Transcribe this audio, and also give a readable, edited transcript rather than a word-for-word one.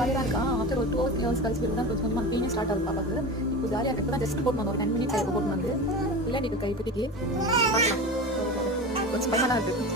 ஜாலியாக தான் இருக்கா. ஆஃப்டர் ஒரு 2 hours 3 hours கழிச்சு தான் கொஞ்சம் கொஞ்சமாக பெயினே ஸ்டார்ட் ஆகுது பாப்பாக்கு. இப்போ ஜாலியாக இருக்கு. இப்போ தான் ஜஸ்ட் போட்டு ஒரு 10 minutes ஆகிருக்கு போட்டு வந்து விளையாடிட்டு இருக்கா இப்போதைக்கு. பார்க்கலாம். கொஞ்சம் பயமாக தான் இருக்குது.